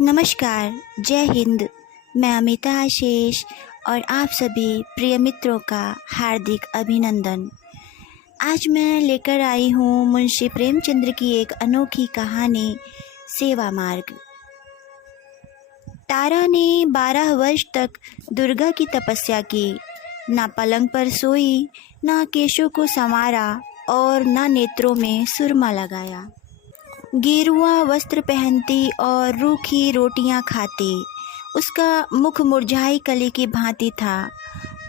नमस्कार, जय हिंद। मैं अमिता आशीष और आप सभी प्रिय मित्रों का हार्दिक अभिनंदन। आज मैं लेकर आई हूँ मुंशी प्रेमचंद्र की एक अनोखी कहानी, सेवा मार्ग। तारा ने 12 वर्ष तक दुर्गा की तपस्या की। ना पलंग पर सोई, ना केशों को संवारा और ना नेत्रों में सुरमा लगाया। गेरुआ वस्त्र पहनती और रूखी रोटियां खाती। उसका मुख मुरझाई कली की भांति था,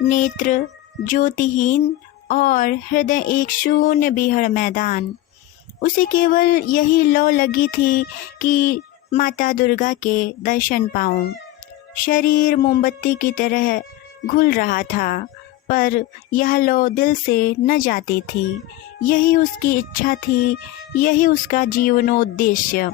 नेत्र ज्योतिहीन और हृदय एक शून्य बीहड़ मैदान। उसे केवल यही लौ लगी थी कि माता दुर्गा के दर्शन पाऊं। शरीर मोमबत्ती की तरह घुल रहा था, पर यह लौ दिल से न जाती थी। यही उसकी इच्छा थी, यही उसका जीवनोद्देश्य।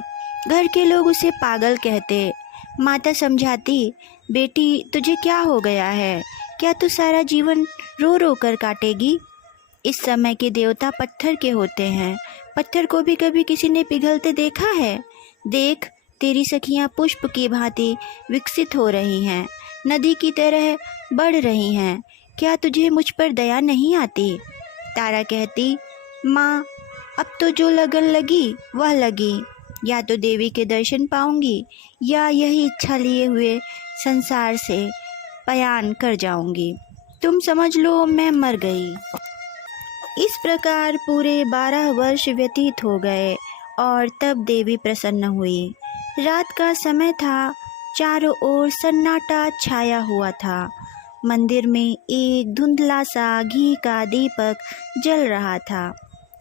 घर के लोग उसे पागल कहते। माता समझाती, बेटी तुझे क्या हो गया है? क्या तू सारा जीवन रो रो कर काटेगी? इस समय के देवता पत्थर के होते हैं। पत्थर को भी कभी किसी ने पिघलते देखा है? देख, तेरी सखियां पुष्प की भांति विकसित हो रही हैं, नदी की तरह बढ़ रही हैं। क्या तुझे मुझ पर दया नहीं आती? तारा कहती, माँ, अब तो जो लगन लगी वह लगी। या तो देवी के दर्शन पाऊंगी या यही इच्छा लिए हुए संसार से पयान कर जाऊंगी। तुम समझ लो मैं मर गई। इस प्रकार पूरे 12 वर्ष व्यतीत हो गए और तब देवी प्रसन्न हुई। रात का समय था, चारों ओर सन्नाटा छाया हुआ था। मंदिर में एक धुंधला सा घी का दीपक जल रहा था।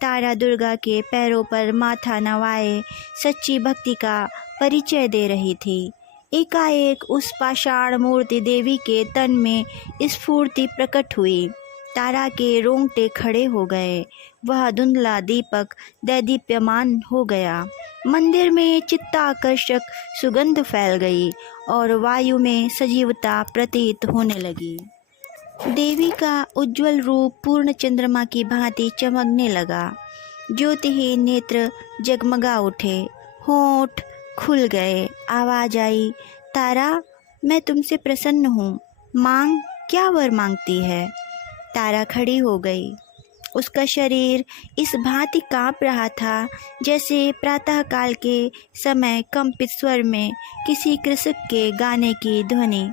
तारा दुर्गा के पैरों पर माथा नवाए सच्ची भक्ति का परिचय दे रही थी। एकाएक उस पाषाण मूर्ति देवी के तन में स्फूर्ति प्रकट हुई। तारा के रोंगटे खड़े हो गए। वह धुंधला दीपक दैदीप्यमान हो गया। मंदिर में चित्ताकर्षक सुगंध फैल गई और वायु में सजीवता प्रतीत होने लगी। देवी का उज्जवल रूप पूर्ण चंद्रमा की भांति चमकने लगा। ज्योतिहीन नेत्र जगमगा उठे, होंठ खुल गए। आवाज आई, तारा, मैं तुमसे प्रसन्न हूँ। मांग, क्या वर मांगती है? तारा खड़ी हो गई। उसका शरीर इस भांति कांप रहा था जैसे प्रातःकाल के समय कंपित स्वर में किसी कृषक के गाने की ध्वनि।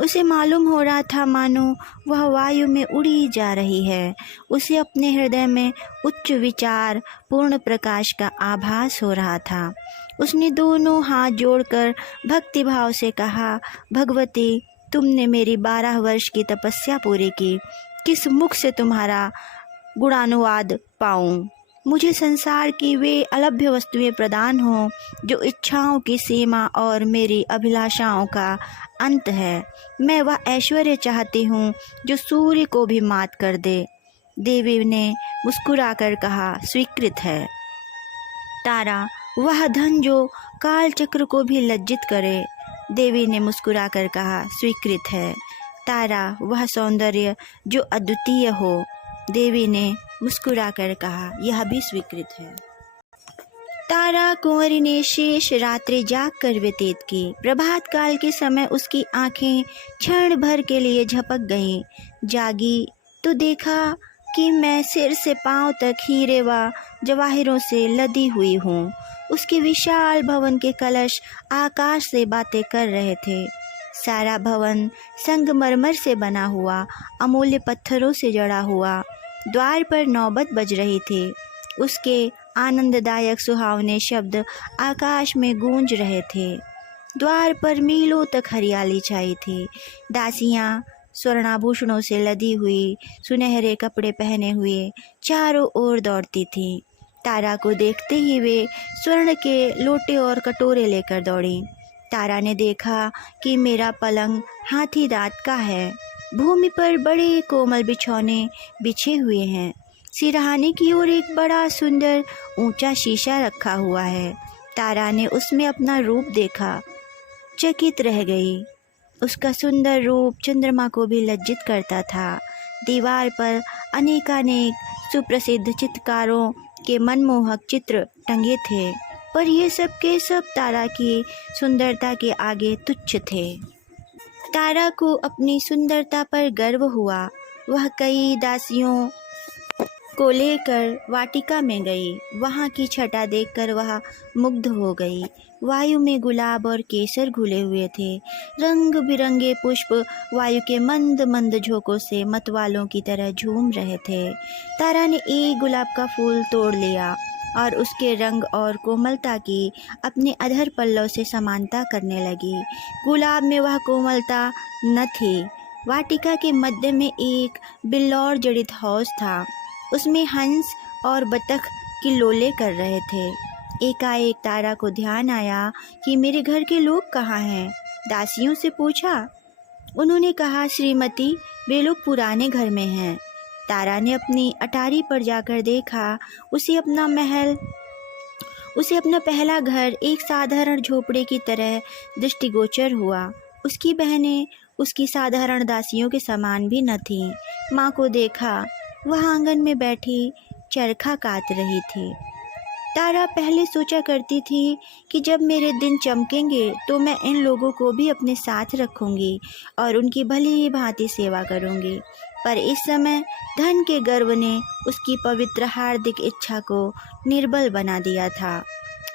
उसे मालूम हो रहा था मानो वह वायु में उड़ी जा रही है। उसे अपने हृदय में उच्च विचार पूर्ण प्रकाश का आभास हो रहा था। उसने दोनों हाथ जोड़कर भक्तिभाव से कहा, भगवती, तुमने मेरी 12 वर्ष की तपस्या पूरी की। किस मुख से तुम्हारा गुणानुवाद पाऊं? मुझे संसार की वे अलभ्य वस्तुएं प्रदान हो जो इच्छाओं की सीमा और मेरी अभिलाषाओं का अंत है। मैं वह ऐश्वर्य चाहती हूँ जो सूर्य को भी मात कर दे। देवी ने मुस्कुराकर कहा, स्वीकृत है। तारा, वह धन जो काल चक्र को भी लज्जित करे। देवी ने मुस्कुराकर कहा, स्वीकृत है। तारा, वह सौंदर्य जो अद्वितीय हो। देवी ने मुस्कुराकर कहा, यह भी स्वीकृत है। तारा कुंवरी ने शेष रात्रि जाग कर व्यतीत की। प्रभात काल के समय उसकी आंखें क्षण भर के लिए झपक गईं। जागी तो देखा कि मैं सिर से पांव तक हीरे व जवाहिरों से लदी हुई हूँ। उसके विशाल भवन के कलश आकाश से बातें कर रहे थे। सारा भवन संगमरमर से बना हुआ, अमूल्य पत्थरों से जड़ा हुआ। द्वार पर नौबत बज रही थी। उसके आनंददायक सुहावने शब्द आकाश में गूंज रहे थे। द्वार पर मीलों तक हरियाली छाई थी। दासियां स्वर्णाभूषणों से लदी हुई, सुनहरे कपड़े पहने हुए चारों ओर दौड़ती थीं। तारा को देखते ही वे स्वर्ण के लोटे और कटोरे लेकर दौड़ी। तारा ने देखा कि मेरा पलंग हाथी दांत का है। भूमि पर बड़े कोमल बिछौने बिछे हुए हैं। सिरहाने की ओर एक बड़ा सुंदर ऊंचा शीशा रखा हुआ है। तारा ने उसमें अपना रूप देखा, चकित रह गई। उसका सुंदर रूप चंद्रमा को भी लज्जित करता था। दीवार पर अनेकानेक सुप्रसिद्ध चित्रकारों के मनमोहक चित्र टंगे थे। पर ये सब के सब तारा की सुंदरता के आगे तुच्छ थे। तारा को अपनी सुंदरता पर गर्व हुआ। वह कई दासियों को लेकर वाटिका में गई। वहाँ की छटा देखकर वह मुग्ध हो गई। वायु में गुलाब और केसर घुले हुए थे। रंग बिरंगे पुष्प वायु के मंद मंद झोंकों से मतवालों की तरह झूम रहे थे। तारा ने एक गुलाब का फूल तोड़ लिया और उसके रंग और कोमलता की अपने अधर पल्लव से समानता करने लगी। गुलाब में वह कोमलता न थी। वाटिका के मध्य में एक बिल्लौर जड़ित हौज था। उसमें हंस और बतख किल्लोले कर रहे थे। एकाएक तारा को ध्यान आया कि मेरे घर के लोग कहाँ हैं। दासियों से पूछा। उन्होंने कहा, श्रीमती, वे लोग पुराने घर में हैं। तारा ने अपनी अटारी पर जाकर देखा। उसे अपना पहला घर एक साधारण झोपड़े की तरह दृष्टिगोचर हुआ। उसकी बहनें उसकी साधारण दासियों के समान भी न थीं। माँ को देखा, वह आंगन में बैठी चरखा काट रही थी। तारा पहले सोचा करती थी कि जब मेरे दिन चमकेंगे तो मैं इन लोगों को भी अपने साथ रखूंगी और उनकी भली भांति सेवा करूंगी। पर इस समय धन के गर्व ने उसकी पवित्र हार्दिक इच्छा को निर्बल बना दिया था।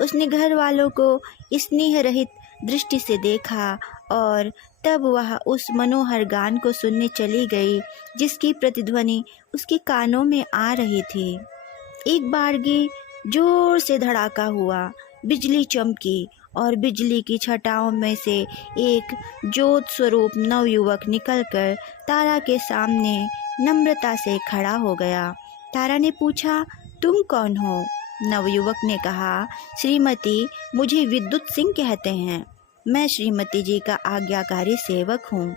उसने घर वालों को स्नेह रहित दृष्टि से देखा और तब वह उस मनोहर गान को सुनने चली गई जिसकी प्रतिध्वनि उसके कानों में आ रही थी। एक बारगी जोर से धड़ाका हुआ, बिजली चमकी और बिजली की छटाओं में से एक ज्योत स्वरूप नवयुवक निकलकर तारा के सामने नम्रता से खड़ा हो गया। तारा ने पूछा, तुम कौन हो? नवयुवक ने कहा, श्रीमती, मुझे विद्युत सिंह कहते हैं। मैं श्रीमती जी का आज्ञाकारी सेवक हूँ।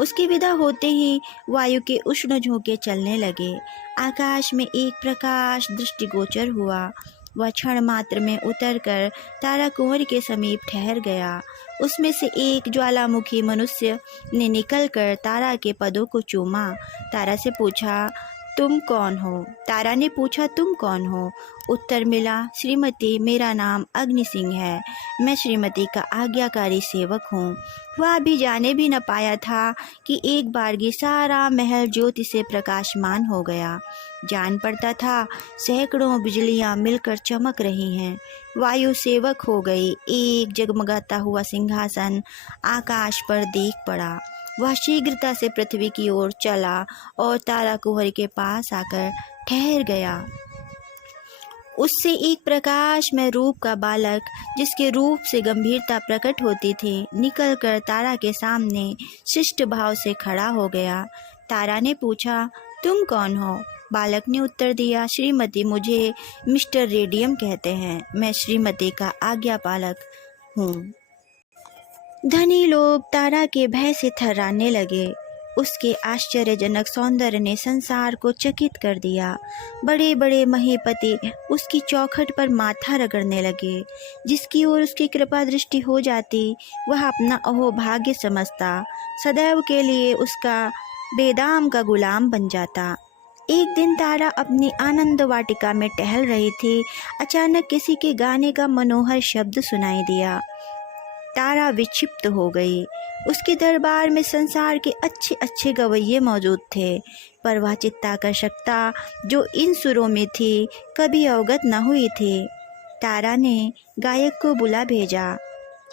उसकी विदा होते ही वायु के उष्ण झोंके चलने लगे। आकाश में एक प्रकाश दृष्टिगोचर हुआ। वह क्षण मात्र में उतरकर तारा कुंवर के समीप ठहर गया। उसमें से एक ज्वालामुखी मनुष्य ने निकलकर तारा के पदों को चूमा। तारा से पूछा, तुम कौन हो? तारा ने पूछा, तुम कौन हो? उत्तर मिला, श्रीमती, मेरा नाम अग्नि सिंह है। मैं श्रीमती का आज्ञाकारी सेवक हूँ। वह अभी जाने भी न पाया था कि एक बारगी सारा महल ज्योति से प्रकाशमान हो गया। जान पड़ता था सैकड़ों बिजलियां मिलकर चमक रही हैं। वायु सेवक हो गई। एक जगमगाता हुआ सिंहासन आकाश पर देख पड़ा। वह शीघ्रता से पृथ्वी की ओर चला और तारा कुंवर के पास आकर ठहर गया। उससे एक प्रकाश में रूप का बालक, जिसके रूप से गंभीरता प्रकट होती थी, निकलकर तारा के सामने शिष्ट भाव से खड़ा हो गया। तारा ने पूछा, तुम कौन हो? बालक ने उत्तर दिया, श्रीमती, मुझे मिस्टर रेडियम कहते हैं। मैं श्रीमती का आज्ञापालक हूँ। धनी लोग तारा के भय से थर्राने लगे। उसके आश्चर्यजनक सौंदर्य ने संसार को चकित कर दिया। बड़े बड़े महीपति उसकी चौखट पर माथा रगड़ने लगे। जिसकी ओर उसकी कृपा दृष्टि हो जाती वह अपना अहोभाग्य समझता, सदैव के लिए उसका बेदाम का गुलाम बन जाता। एक दिन तारा अपनी आनंद वाटिका में टहल रही थी। अचानक किसी के गाने का मनोहर शब्द सुनाई दिया। तारा विक्षिप्त हो गई। उसके दरबार में संसार के अच्छे अच्छे गवैये मौजूद थे, पर वह चित्ताकर्षकता जो इन सुरों में थी कभी अवगत न हुई थी। तारा ने गायक को बुला भेजा।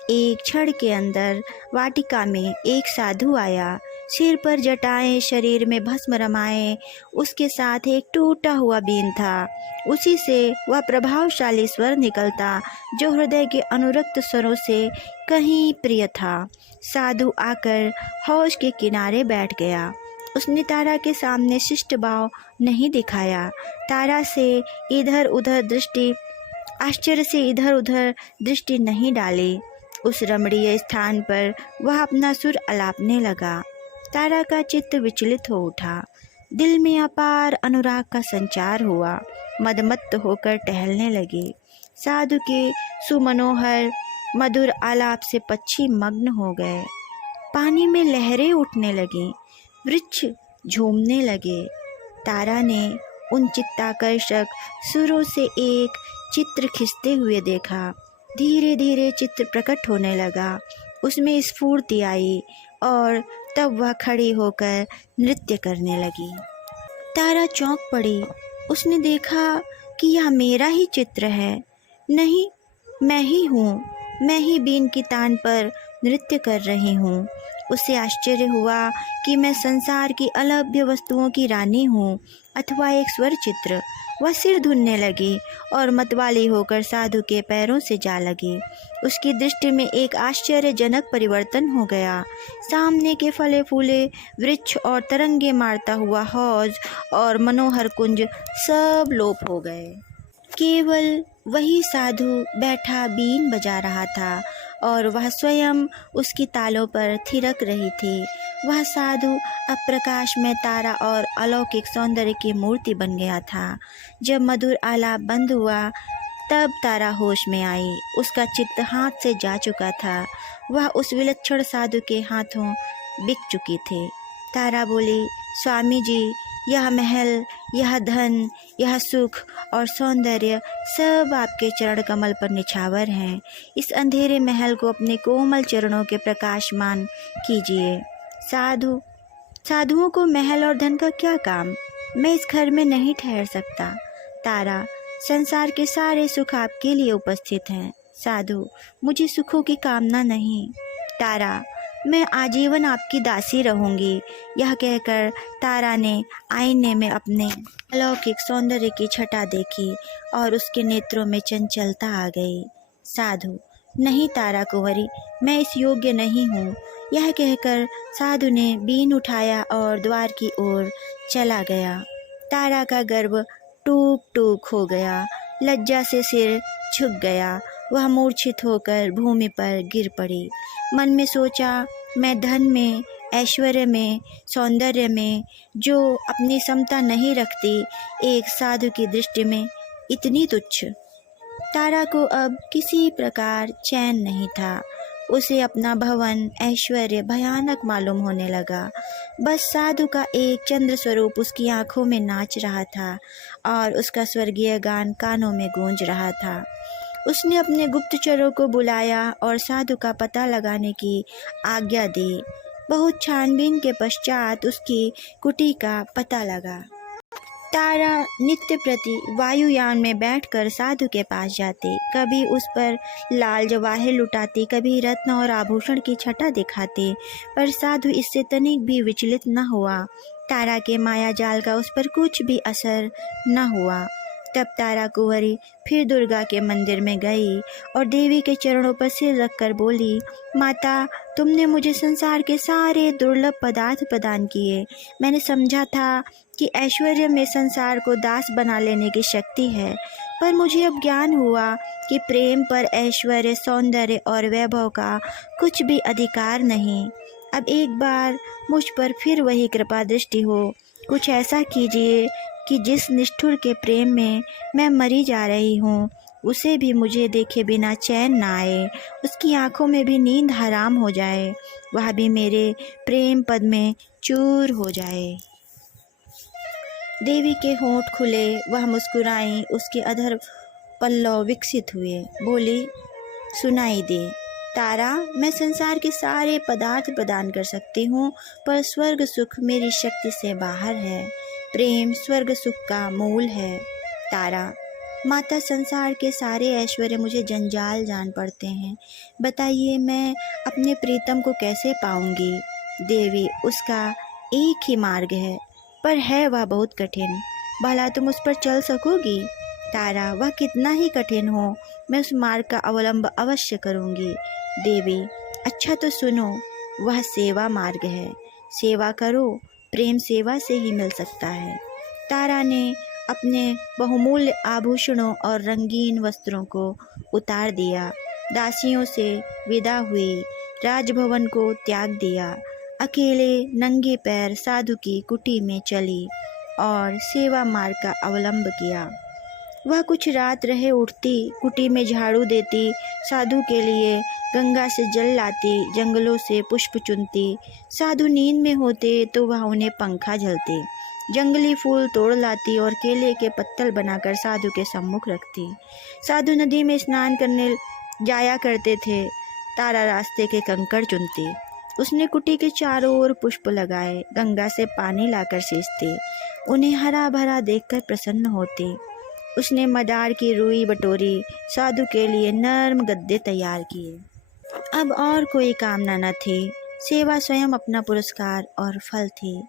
एक क्षण के अंदर वाटिका में एक साधु आया। सिर पर जटाएं, शरीर में भस्म रमाए, उसके साथ एक टूटा हुआ बीन था। उसी से वह प्रभावशाली स्वर निकलता जो हृदय के अनुरक्त स्वरों से कहीं प्रिय था। साधु आकर हौज के किनारे बैठ गया। उसने तारा के सामने शिष्ट भाव नहीं दिखाया। तारा से इधर उधर दृष्टि आश्चर्य से इधर उधर दृष्टि नहीं डाली। उस रमणीय स्थान पर वह अपना सुर अलापने लगा। तारा का चित्त विचलित हो उठा। दिल में अपार अनुराग का संचार हुआ। मदमत्त होकर टहलने लगी। साधु के सुमनोहर मधुर आलाप से पक्षी मग्न हो गए। पानी में लहरें उठने लगीं, वृक्ष झूमने लगे। तारा ने उन चित्ताकर्षक सुरों से एक चित्र खिंचते हुए देखा। धीरे धीरे चित्र प्रकट होने लगा, उसमें स्फूर्ति आई और तब वह खड़ी होकर नृत्य करने लगी। तारा चौंक पड़ी। उसने देखा कि यह मेरा ही चित्र है। नहीं, मैं ही हूँ, मैं ही बीन की तान पर नृत्य कर रही हूँ। उसे आश्चर्य हुआ कि मैं संसार की अलभ्य वस्तुओं की रानी हूँ अथवा एक स्वर चित्र। वह सिर धुनने लगी और मतवाली होकर साधु के पैरों से जा लगी। उसकी दृष्टि में एक आश्चर्यजनक परिवर्तन हो गया। सामने के फले फूले वृक्ष और तरंगे मारता हुआ हौज और मनोहर कुंज सब लोप हो गए। केवल वही साधु बैठा बीन बजा रहा था और वह स्वयं उसकी तालों पर थिरक रही थी। वह साधु अब प्रकाश में तारा और अलौकिक सौंदर्य की मूर्ति बन गया था। जब मधुर आलाप बंद हुआ तब तारा होश में आई। उसका चित्त हाथ से जा चुका था। वह उस विलक्षण साधु के हाथों बिक चुकी थी। तारा बोली, स्वामी जी, यह महल, यह धन, यह सुख और सौंदर्य सब आपके चरण कमल पर निछावर हैं। इस अंधेरे महल को अपने कोमल चरणों के प्रकाशमान कीजिए। साधुओं को महल और धन का क्या काम? मैं इस घर में नहीं ठहर सकता। तारा, संसार के सारे सुख आपके लिए उपस्थित हैं। साधु, मुझे सुखों की कामना नहीं। तारा, मैं आजीवन आपकी दासी रहूंगी। यह कहकर तारा ने आईने में अपने अलौकिक सौंदर्य की छटा देखी और उसके नेत्रों में चंचलता आ गई। साधु, नहीं तारा कुंवरी, मैं इस योग्य नहीं हूँ। यह कहकर साधु ने बीन उठाया और द्वार की ओर चला गया। तारा का गर्भ टूक टूक हो गया। लज्जा से सिर झुक गया। वह मूर्छित होकर भूमि पर गिर पड़ी। मन में सोचा, मैं धन में, ऐश्वर्य में, सौंदर्य में जो अपनी समता नहीं रखती, एक साधु की दृष्टि में इतनी तुच्छ। तारा को अब किसी प्रकार चैन नहीं था। उसे अपना भवन, ऐश्वर्य भयानक मालूम होने लगा। बस साधु का एक चंद्र स्वरूप उसकी आंखों में नाच रहा था और उसका स्वर्गीय गान कानों में गूंज रहा था। उसने अपने गुप्तचरों को बुलाया और साधु का पता लगाने की आज्ञा दी। बहुत छानबीन के पश्चात उसकी कुटी का पता लगा। तारा नित्य प्रति वायुयान में बैठकर साधु के पास जाती। कभी उस पर लाल जवाहर लुटाती, कभी रत्न और आभूषण की छटा दिखाती, पर साधु इससे तनिक भी विचलित न हुआ। तारा के माया जाल का उस पर कुछ भी असर न हुआ। तब तारा कुंवरी फिर दुर्गा के मंदिर में गई और देवी के चरणों पर सिर रखकर बोली, माता, तुमने मुझे संसार के सारे दुर्लभ पदार्थ प्रदान किए। मैंने समझा था कि ऐश्वर्य में संसार को दास बना लेने की शक्ति है, पर मुझे अब ज्ञान हुआ कि प्रेम पर ऐश्वर्य, सौंदर्य और वैभव का कुछ भी अधिकार नहीं। अब एक बार मुझ पर फिर वही कृपा दृष्टि हो। कुछ ऐसा कीजिए कि जिस निष्ठुर के प्रेम में मैं मरी जा रही हूँ, उसे भी मुझे देखे बिना चैन न आए, उसकी आंखों में भी नींद हराम हो जाए, वह भी मेरे प्रेम पद में चूर हो जाए। देवी के होंठ खुले, वह मुस्कुराई, उसके अधर पल्लव विकसित हुए। बोली, सुनाई दे तारा, मैं संसार के सारे पदार्थ प्रदान कर सकती हूँ, पर स्वर्ग सुख मेरी शक्ति से बाहर है। प्रेम स्वर्ग सुख का मूल है। तारा, माता, संसार के सारे ऐश्वर्य मुझे जंजाल जान पड़ते हैं। बताइए, मैं अपने प्रीतम को कैसे पाऊंगी? देवी, उसका एक ही मार्ग है, पर है वह बहुत कठिन। भला तुम उस पर चल सकोगी? तारा, वह कितना ही कठिन हो, मैं उस मार्ग का अवलंब अवश्य करूंगी। देवी, अच्छा तो सुनो, वह सेवा मार्ग है। सेवा करो, प्रेम सेवा से ही मिल सकता है। तारा ने अपने बहुमूल्य आभूषणों और रंगीन वस्त्रों को उतार दिया, दासियों से विदा हुई, राजभवन को त्याग दिया, अकेले नंगे पैर साधु की कुटी में चली और सेवा मार्ग का अवलंब किया। वह कुछ रात रहे उठती, कुटी में झाड़ू देती, साधु के लिए गंगा से जल लाती, जंगलों से पुष्प चुनती। साधु नींद में होते तो वह उन्हें पंखा झलते, जंगली फूल तोड़ लाती और केले के पत्तल बनाकर साधु के सम्मुख रखती। साधु नदी में स्नान करने जाया करते थे। तारा रास्ते के कंकड़ चुनती। उसने कुटी के चारों ओर पुष्प लगाए, गंगा से पानी लाकर सींचती, उन्हें हरा भरा देखकर प्रसन्न होती। उसने मदार की रुई बटोरी, साधु के लिए नर्म गद्दे तैयार किए। अब और कोई कामना न थी। सेवा स्वयं अपना पुरस्कार और फल थी।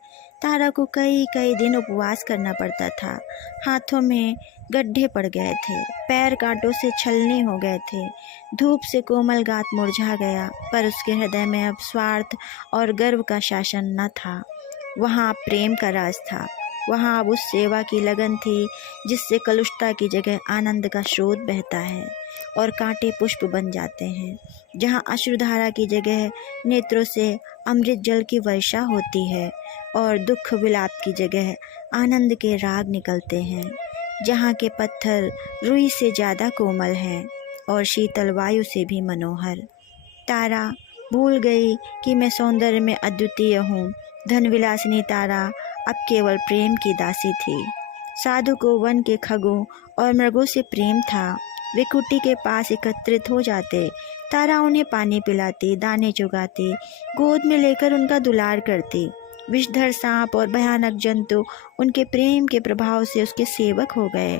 तारा को कई कई दिन उपवास करना पड़ता था। हाथों में गड्ढे पड़ गए थे, पैर कांटों से छलनी हो गए थे, धूप से कोमल गात मुरझा गया, पर उसके हृदय में अब स्वार्थ और गर्व का शासन न था। वहाँ प्रेम का राज था। वहाँ अब उस सेवा की लगन थी जिससे कलुषता की जगह आनंद का स्रोत बहता है और कांटे पुष्प बन जाते हैं। जहाँ अश्रुधारा की जगह नेत्रों से अमृत जल की वर्षा होती है और दुख विलाप की जगह आनंद के राग निकलते हैं। जहाँ के पत्थर रुई से ज़्यादा कोमल हैं और शीतल वायु से भी मनोहर। तारा भूल गई कि मैं सौंदर्य में अद्वितीय हूँ। धनविलासिनी तारा अब केवल प्रेम की दासी थी। साधु को वन के खगों और मृगों से प्रेम था। वे कुटी के पास एकत्रित हो जाते। तारा उन्हें पानी पिलाती, दाने चुगाती, गोद में लेकर उनका दुलार करती। विषधर सांप और भयानक जंतु उनके प्रेम के प्रभाव से उसके सेवक हो गए।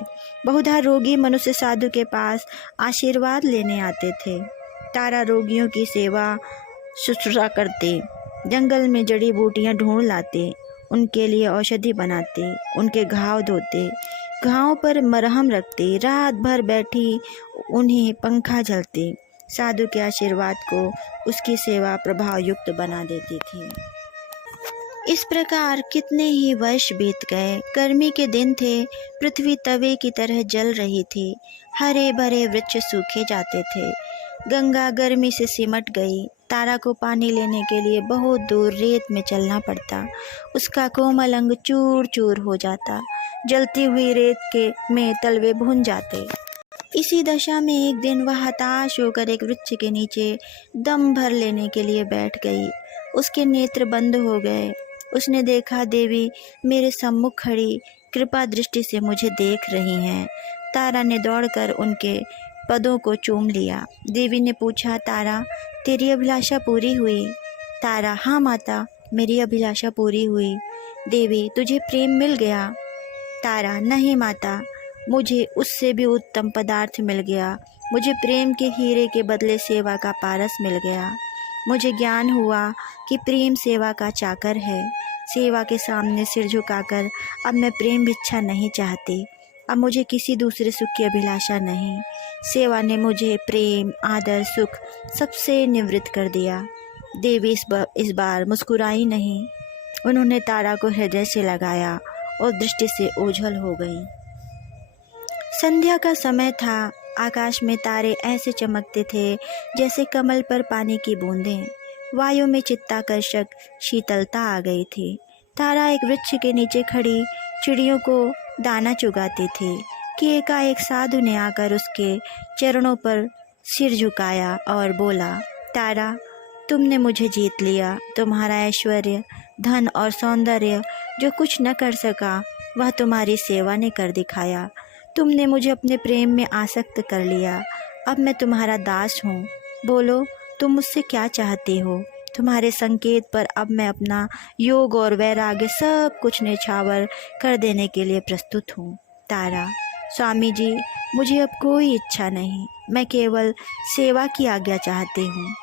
बहुधा रोगी मनुष्य साधु के पास आशीर्वाद लेने आते थे। तारा रोगियों की सेवा शुश्रूषा करती, जंगल में जड़ी बूटियां ढूंढ लाती, उनके लिए औषधि बनाती, उनके घाव धोते, घावों पर मरहम रखती, रात भर बैठी उन्हें पंखा झलती। साधु के आशीर्वाद को उसकी सेवा प्रभाव युक्त बना देती थी। इस प्रकार कितने ही वर्ष बीत गए। गर्मी के दिन थे। पृथ्वी तवे की तरह जल रही थी। हरे भरे वृक्ष सूखे जाते थे। गंगा गर्मी से सिमट गई। तारा को पानी लेने के लिए बहुत दूर रेत में चलना पड़ता। उसका कोमल अंग चूर चूर हो जाता। जलती हुई रेत के में तलवे भुन जाते। इसी दशा में एक दिन वह हताश होकर एक वृक्ष के नीचे दम भर लेने के लिए बैठ गई। उसके नेत्र बंद हो गए। उसने देखा देवी मेरे सम्मुख खड़ी कृपा दृष्टि से मुझे देख रही हैं। तारा ने दौड़कर उनके पदों को चूम लिया। देवी ने पूछा, तारा तेरी अभिलाषा पूरी हुई? तारा, हाँ माता, मेरी अभिलाषा पूरी हुई। देवी, तुझे प्रेम मिल गया? तारा, नहीं माता, मुझे उससे भी उत्तम पदार्थ मिल गया। मुझे प्रेम के हीरे के बदले सेवा का पारस मिल गया। मुझे ज्ञान हुआ कि प्रेम सेवा का चाकर है। सेवा के सामने सिर झुकाकर अब मैं प्रेम भिक्षा नहीं चाहती। अब मुझे किसी दूसरे सुख की अभिलाषा नहीं। सेवा ने मुझे प्रेम, आदर, सुख सबसे निवृत्त कर दिया। देवी इस बार मुस्कुराई नहीं। उन्होंने तारा को हृदय से लगाया और दृष्टि से ओझल हो गई। संध्या का समय था। आकाश में तारे ऐसे चमकते थे जैसे कमल पर पानी की बूंदें। वायु में चित्ताकर्षक शीतलता आ गई थी। तारा एक वृक्ष के नीचे खड़ी चिड़ियों को दाना चुगाती थी कि एकाएक साधु ने आकर उसके चरणों पर सिर झुकाया और बोला, तारा, तुमने मुझे जीत लिया। तुम्हारा ऐश्वर्य, धन और सौंदर्य जो कुछ न कर सका वह तुम्हारी सेवा ने कर दिखाया। तुमने मुझे अपने प्रेम में आसक्त कर लिया। अब मैं तुम्हारा दास हूँ। बोलो, तुम मुझसे क्या चाहती हो? तुम्हारे संकेत पर अब मैं अपना योग और वैराग्य सब कुछ न्यौछावर कर देने के लिए प्रस्तुत हूँ। तारा, स्वामी जी, मुझे अब कोई इच्छा नहीं। मैं केवल सेवा की आज्ञा चाहती हूँ।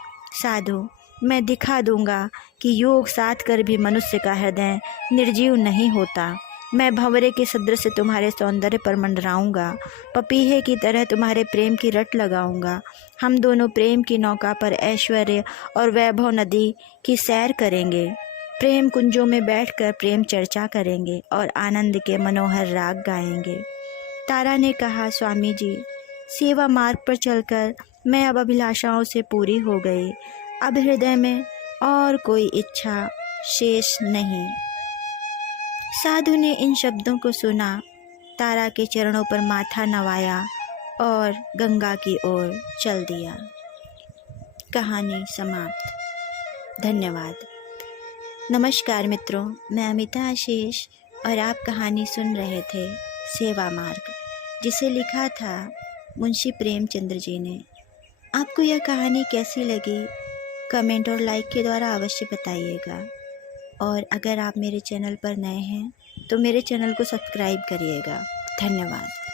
साधु, मैं दिखा दूंगा कि योग साध कर भी मनुष्य का हृदय निर्जीव नहीं होता। मैं भंवरे के सदृश से तुम्हारे सौंदर्य पर मंडराऊंगा। पपीहे की तरह तुम्हारे प्रेम की रट लगाऊंगा। हम दोनों प्रेम की नौका पर ऐश्वर्य और वैभव नदी की सैर करेंगे। प्रेम कुंजों में बैठकर प्रेम चर्चा करेंगे और आनंद के मनोहर राग गाएंगे। तारा ने कहा, स्वामी जी, सेवा मार्ग पर चलकर मैं अब अभिलाषाओं से पूरी हो गई। अब हृदय में और कोई इच्छा शेष नहीं। साधु ने इन शब्दों को सुना, तारा के चरणों पर माथा नवाया और गंगा की ओर चल दिया। कहानी समाप्त। धन्यवाद। नमस्कार मित्रों, मैं अमिता आशीष और आप कहानी सुन रहे थे सेवा मार्ग, जिसे लिखा था मुंशी प्रेमचंद्र जी ने। आपको यह कहानी कैसी लगी कमेंट और लाइक के द्वारा अवश्य बताइएगा। और अगर आप मेरे चैनल पर नए हैं तो मेरे चैनल को सब्सक्राइब करिएगा। धन्यवाद।